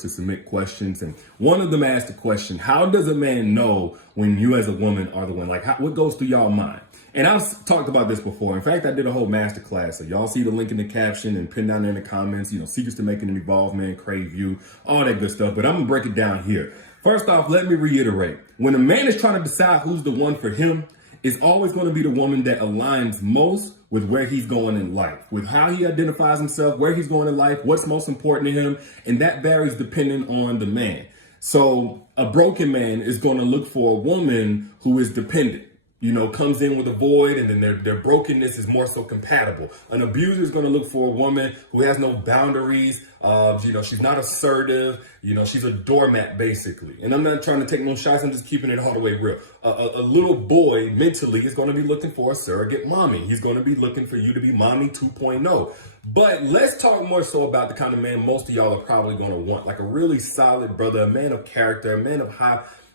to submit questions, and one of them asked the question, how does a man know when you as a woman are the one? Like, what goes through y'all mind? And I've talked about this before. In fact, I did a whole masterclass, so y'all see the link in the caption and pin down there in the comments, secrets to making an evolved man crave you, all that good stuff. But I'm gonna break it down here. First off, let me reiterate, when a man is trying to decide who's the one for him, it's always going to be the woman that aligns most with where he's going in life, with how he identifies himself, where he's going in life, what's most important to him. And that varies depending on the man. So a broken man is going to look for a woman who is dependent, comes in with a void, and then their brokenness is more so compatible. An abuser is going to look for a woman who has no boundaries. She's not assertive. She's a doormat, basically. And I'm not trying to take no shots. I'm just keeping it all the way real. A little boy mentally is going to be looking for a surrogate mommy. He's going to be looking for you to be mommy 2.0. But let's talk more so about the kind of man most of y'all are probably going to want, like a really solid brother, a man of character, a man of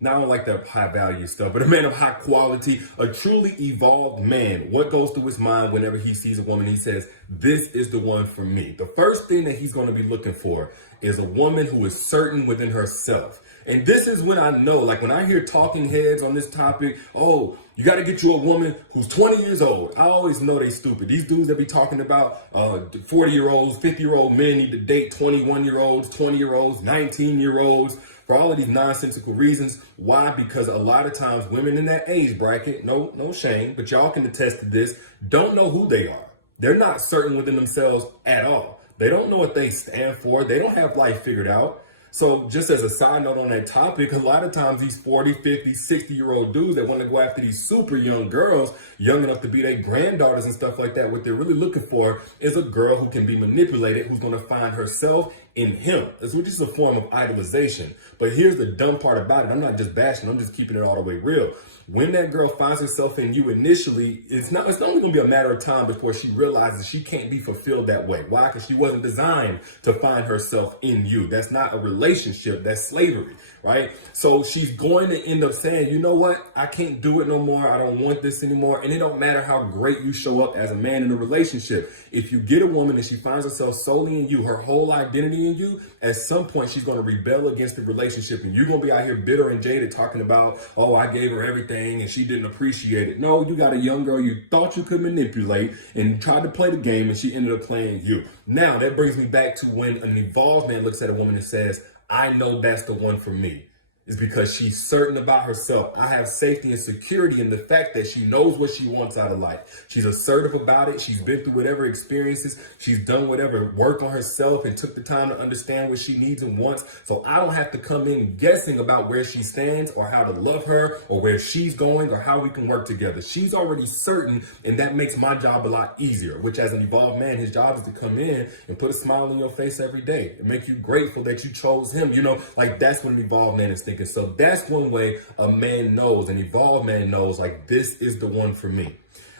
not only like the high value stuff, but a man of high quality, a truly evolved man. What goes through his mind whenever he sees a woman? He says, this is the one for me. The first thing that he's going to be looking for is a woman who is certain within herself. And this is when I know, like when I hear talking heads on this topic, oh, you got to get you a woman who's 20 years old. I always know they stupid. These dudes that be talking about 40-year-olds, 50-year-old men need to date 21-year-olds, 20-year-olds, 19-year-olds. For all of these nonsensical reasons. Why? Because a lot of times women in that age bracket, no shame, but y'all can attest to this, don't know who they are. They're not certain within themselves at all. They don't know what they stand for. They don't have life figured out. So just as a side note on that topic, a lot of times these 40, 50, 60-year-old dudes that want to go after these super young girls, young enough to be their granddaughters and stuff like that, what they're really looking for is a girl who can be manipulated, who's going to find herself in him. Which is a form of idolization. But here's the dumb part about it. I'm not just bashing. I'm just keeping it all the way real. When that girl finds herself in you initially, it's only going to be a matter of time before she realizes she can't be fulfilled that way. Why? Because she wasn't designed to find herself in you. That's not a relationship. That's slavery, right? So she's going to end up saying, you know what? I can't do it no more. I don't want this anymore. And it don't matter how great you show up as a man in a relationship. If you get a woman and she finds herself solely in you, her whole identity in you, at some point she's going to rebel against the relationship. And you're going to be out here bitter and jaded talking about, oh, I gave her everything and she didn't appreciate it. No, you got a young girl you thought you could manipulate and tried to play the game, and she ended up playing you. Now, that brings me back to when an evolved man looks at a woman and says, I know that's the one for me. Is because she's certain about herself. I have safety and security in the fact that she knows what she wants out of life. She's assertive about it. She's been through whatever experiences. She's done whatever work on herself and took the time to understand what she needs and wants. So I don't have to come in guessing about where she stands or how to love her or where she's going or how we can work together. She's already certain, and that makes my job a lot easier, which as an evolved man, his job is to come in and put a smile on your face every day and make you grateful that you chose him. Like that's what an evolved man is thinking. So that's one way a man knows, an evolved man knows, like, this is the one for me.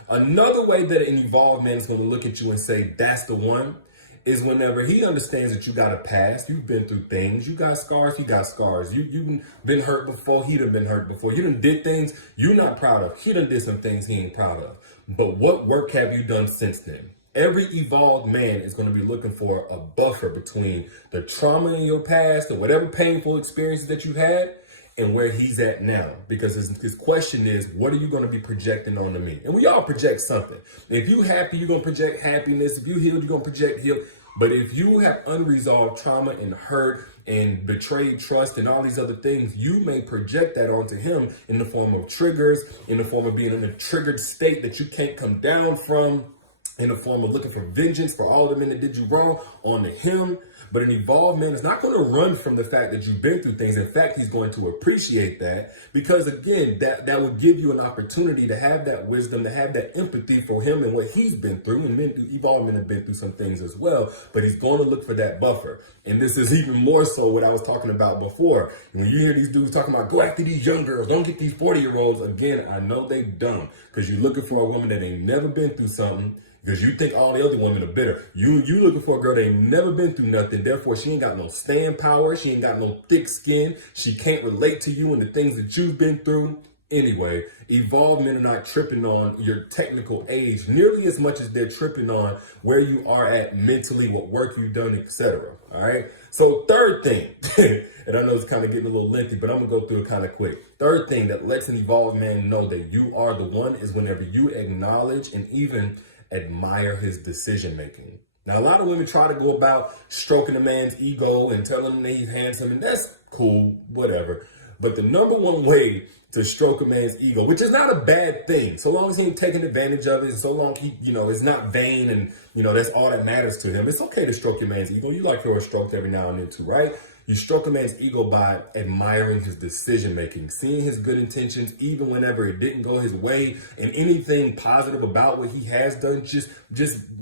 Another way that an evolved man is going to look at you and say, that's the one, is whenever he understands that you got a past, you've been through things, you got scars, he got scars, you've been hurt before, he done been hurt before, you done did things you're not proud of, he done did some things he ain't proud of. But what work have you done since then? Every evolved man is going to be looking for a buffer between the trauma in your past and whatever painful experiences that you had and where he's at now. Because his question is, what are you going to be projecting onto me? And we all project something. If you happy, you're going to project happiness. If you healed, you're going to project heal. But if you have unresolved trauma and hurt and betrayed trust and all these other things, you may project that onto him in the form of triggers, in the form of being in a triggered state that you can't come down from, in the form of looking for vengeance for all the men that did you wrong onto him. But an evolved man is not going to run from the fact that you've been through things. In fact, he's going to appreciate that because, again, that will give you an opportunity to have that wisdom, to have that empathy for him and what he's been through. And evolved men have been through some things as well, but he's going to look for that buffer. And this is even more so what I was talking about before. When you hear these dudes talking about, go after these young girls, don't get these 40-year-olds. Again, I know they dumb because you're looking for a woman that ain't never been through something. Because you think all the other women are bitter. You looking for a girl that ain't never been through nothing. Therefore, she ain't got no staying power. She ain't got no thick skin. She can't relate to you and the things that you've been through. Anyway, evolved men are not tripping on your technical age nearly as much as they're tripping on where you are at mentally, what work you've done, etc. All right. So third thing, and I know it's kind of getting a little lengthy, but I'm gonna go through it kind of quick. Third thing that lets an evolved man know that you are the one is whenever you acknowledge and even admire his decision making. Now, a lot of women try to go about stroking a man's ego and telling him that he's handsome, and that's cool, whatever. But the number one way to stroke a man's ego, which is not a bad thing, so long as he ain't taking advantage of it, and so long he, is not vain and, that's all that matters to him. It's okay to stroke your man's ego. You like yours stroked every now and then too, right? You stroke a man's ego by admiring his decision making, seeing his good intentions, even whenever it didn't go his way, and anything positive about what he has done, just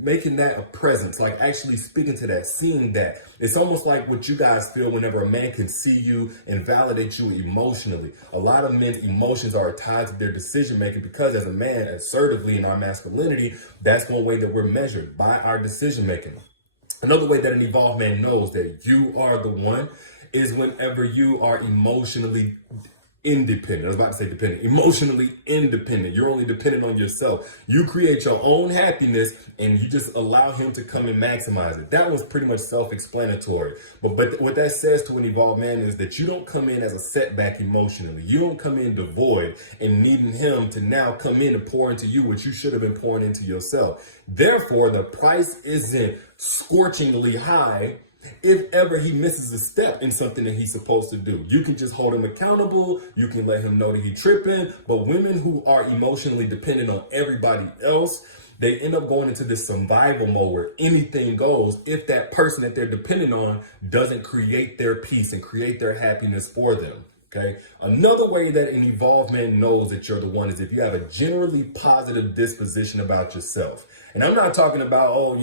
making that a presence, like actually speaking to that, seeing that. It's almost like what you guys feel whenever a man can see you and validate you emotionally. A lot of men's emotions are tied to their decision making because as a man, assertively in our masculinity, that's one way that we're measured, by our decision making. Another way that an evolved man knows that you are the one is whenever you are emotionally independent. I was about to say dependent. Emotionally independent. You're only dependent on yourself. You create your own happiness and you just allow him to come and maximize it. That was pretty much self-explanatory. But what that says to an evolved man is that you don't come in as a setback emotionally. You don't come in devoid and needing him to now come in and pour into you what you should have been pouring into yourself. Therefore, the price isn't scorchingly high if ever he misses a step in something that he's supposed to do. You can just hold him accountable. You can let him know that he's tripping. But women who are emotionally dependent on everybody else, they end up going into this survival mode where anything goes if that person that they're dependent on doesn't create their peace and create their happiness for them. Okay. Another way that an evolved man knows that you're the one is if you have a generally positive disposition about yourself. And I'm not talking about,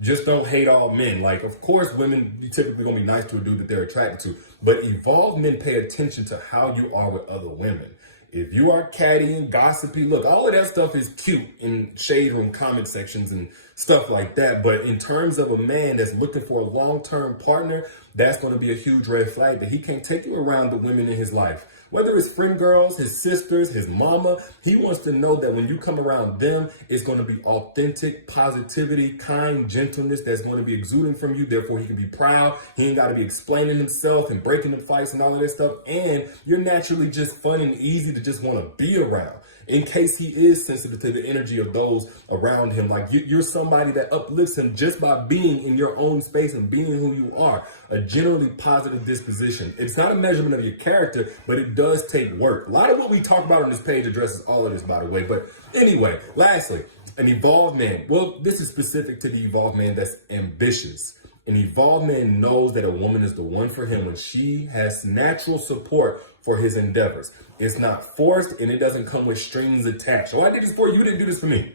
just don't hate all men. Like, of course, women, you typically gonna be nice to a dude that they're attracted to. But evolved men pay attention to how you are with other women. If you are catty and gossipy, look, all of that stuff is cute in shade room comment sections and stuff like that. But in terms of a man that's looking for a long-term partner, that's going to be a huge red flag that he can't take you around the women in his life. Whether it's friend girls, his sisters, his mama, he wants to know that when you come around them, it's going to be authentic, positivity, kind, gentleness that's going to be exuding from you. Therefore, he can be proud. He ain't got to be explaining himself and breaking the fights and all of that stuff. And you're naturally just fun and easy to just want to be around. In case he is sensitive to the energy of those around him, like you're somebody that uplifts him just by being in your own space and being who you are. A generally positive disposition. It's not a measurement of your character, but it does take work. A lot of what we talk about on this page addresses all of this, by the way. But anyway, lastly, an evolved man. Well, this is specific to the evolved man that's ambitious. An evolved man knows that a woman is the one for him when she has natural support for his endeavors. It's not forced and it doesn't come with strings attached. Oh, I did this for you, you didn't do this for me.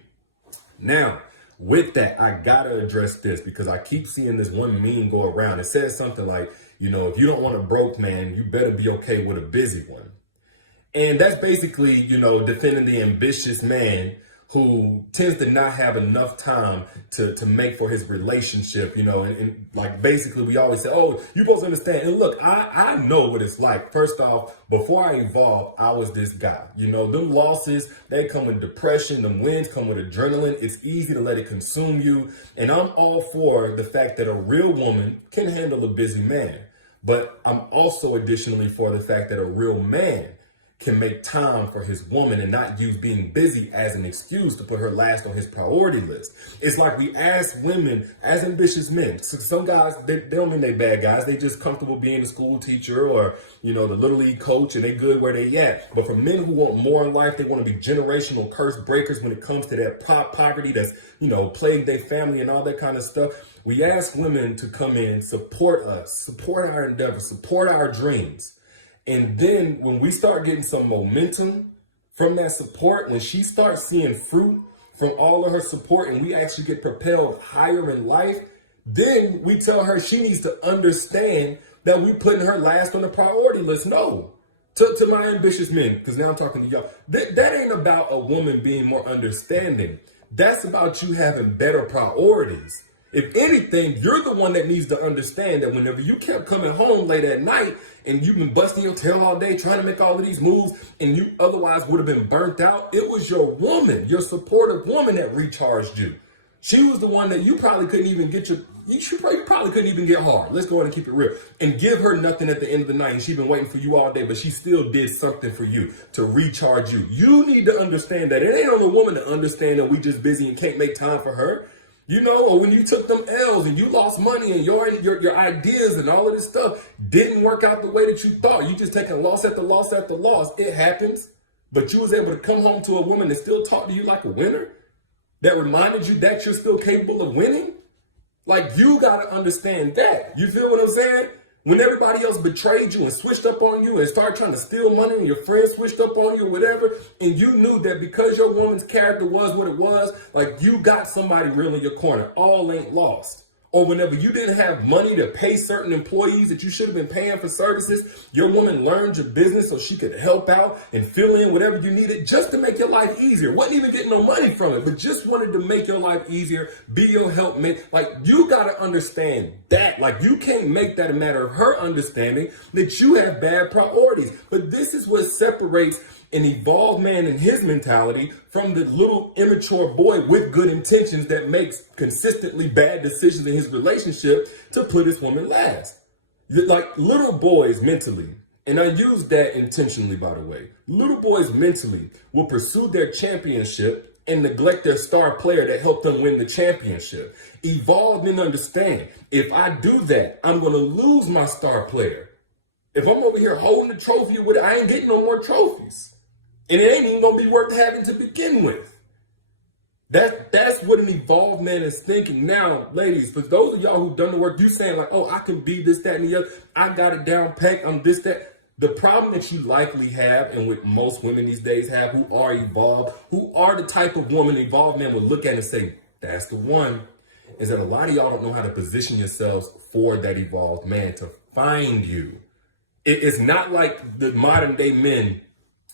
Now, with that, I gotta address this because I keep seeing this one meme go around. It says something like, if you don't want a broke man, you better be okay with a busy one. And that's basically, defending the ambitious man who tends to not have enough time to make for his relationship, and like basically we always say, oh, you're supposed to understand. And look, I know what it's like. First off, before I evolved, I was this guy. Them losses, they come with depression, them wins come with adrenaline. It's easy to let it consume you. And I'm all for the fact that a real woman can handle a busy man. But I'm also additionally for the fact that a real man can make time for his woman and not use being busy as an excuse to put her last on his priority list. It's like we ask women as ambitious men. So some guys, they don't mean they bad guys. They just comfortable being a school teacher or, the little league coach and they good where they at. But for men who want more in life, they want to be generational curse breakers when it comes to that poverty that's, plagued their family and all that kind of stuff. We ask women to come in, support us, support our endeavors, support our dreams. And then when we start getting some momentum from that support, when she starts seeing fruit from all of her support and we actually get propelled higher in life, then we tell her she needs to understand that we putting her last on the priority list. No, to my ambitious men, because now I'm talking to y'all, that ain't about a woman being more understanding. That's about you having better priorities. If anything, you're the one that needs to understand that whenever you kept coming home late at night and you've been busting your tail all day trying to make all of these moves and you otherwise would have been burnt out, it was your woman, your supportive woman that recharged you. She was the one that you probably couldn't even get you probably couldn't even get hard. Let's go ahead and keep it real. And give her nothing at the end of the night. And she's been waiting for you all day, but she still did something for you to recharge you. You need to understand that. It ain't on the woman to understand that we just busy and can't make time for her. You know, or when you took them L's and you lost money and your ideas and all of this stuff didn't work out the way that you thought. You just taking loss after loss after loss. It happens. But you was able to come home to a woman that still talked to you like a winner, that reminded you that you're still capable of winning. Like, you got to understand that. You feel what I'm saying? When everybody else betrayed you and switched up on you and started trying to steal money and your friends switched up on you or whatever, and you knew that because your woman's character was what it was, like, you got somebody real in your corner. All ain't lost. Or whenever you didn't have money to pay certain employees that you should have been paying for services, your woman learned your business so she could help out and fill in whatever you needed just to make your life easier. Wasn't even getting no money from it, but just wanted to make your life easier, be your helpmate. Like, you got to understand that. Like, you can't make that a matter of her understanding that you have bad priorities. But this is what separates an evolved man and his mentality from the little immature boy with good intentions that makes consistently bad decisions in his relationship to put his woman last. Like, little boys mentally, and I use that intentionally, by the way, little boys mentally will pursue their championship and neglect their star player that helped them win the championship. Evolved men understand, if I do that, I'm going to lose my star player. If I'm over here holding the trophy with it, I ain't getting no more trophies. And it ain't even going to be worth having to begin with. That's what an evolved man is thinking. Now, ladies, for those of y'all who've done the work, you saying like, oh, I can be this, that, and the other. I got it down packed. I'm this, that. The problem that you likely have, and what most women these days have who are evolved, who are the type of woman evolved man would look at and say, that's the one, is that a lot of y'all don't know how to position yourselves for that evolved man to find you. It's not like the modern day men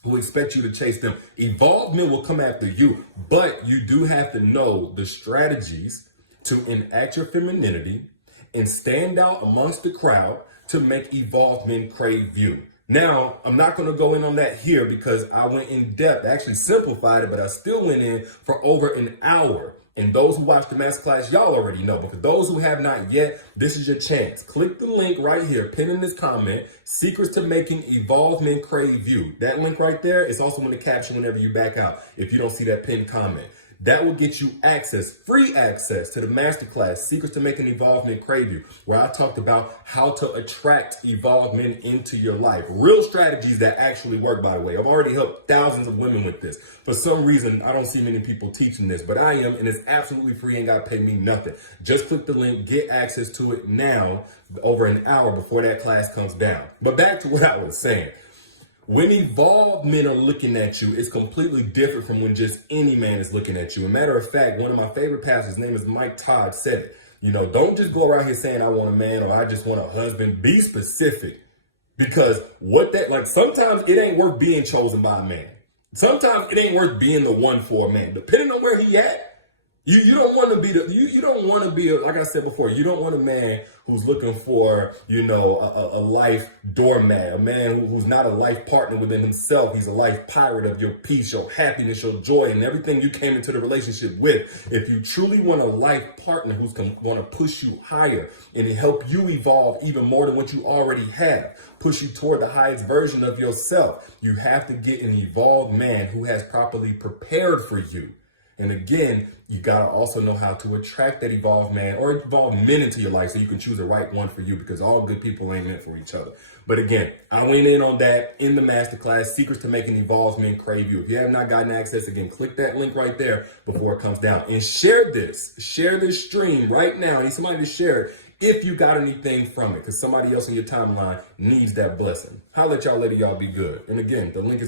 who expect you to chase them. Evolved men will come after you, but you do have to know the strategies to enact your femininity and stand out amongst the crowd to make evolved men crave you. Now, I'm not going to go in on that here because I went in depth. I actually simplified it, but I still went in for over an hour. And those who watch the masterclass, y'all already know. But for those who have not yet, this is your chance. Click the link right here, pin in this comment, Secrets to Making Evolved Men Crave You. That link right there is also in the caption whenever you back out, if you don't see that pinned comment. That will get you access, free access to the masterclass, Secrets to Making Evolved Men Crave You, where I talked about how to attract evolved men into your life. Real strategies that actually work, by the way. I've already helped thousands of women with this. For some reason, I don't see many people teaching this, but I am, and it's absolutely free, ain't got to pay me nothing. Just click the link, get access to it now, over an hour before that class comes down. But back to what I was saying. When evolved men are looking at you, it's completely different from when just any man is looking at you. A matter of fact, one of my favorite pastors, his name is Mike Todd, said it. You know, don't just go around here saying I want a man or I just want a husband. Be specific. Because sometimes it ain't worth being chosen by a man. Sometimes it ain't worth being the one for a man. Depending on where he at, you don't want to be you don't want to be, like I said before, you don't want a man who's looking for, a life doormat, a man who's not a life partner within himself. He's a life pirate of your peace, your happiness, your joy, and everything you came into the relationship with. If you truly want a life partner who's going to push you higher and help you evolve even more than what you already have, push you toward the highest version of yourself, you have to get an evolved man who has properly prepared for you. And again, you got to also know how to attract that evolved man or evolved men into your life so you can choose the right one for you, because all good people ain't meant for each other. But again, I went in on that in the masterclass, Secrets to Making Evolved Men Crave You. If you have not gotten access, again, click that link right there before it comes down. And share this stream right now. I need somebody to share it if you got anything from it, because somebody else in your timeline needs that blessing. Holla at y'all later, y'all be good. And again, the link is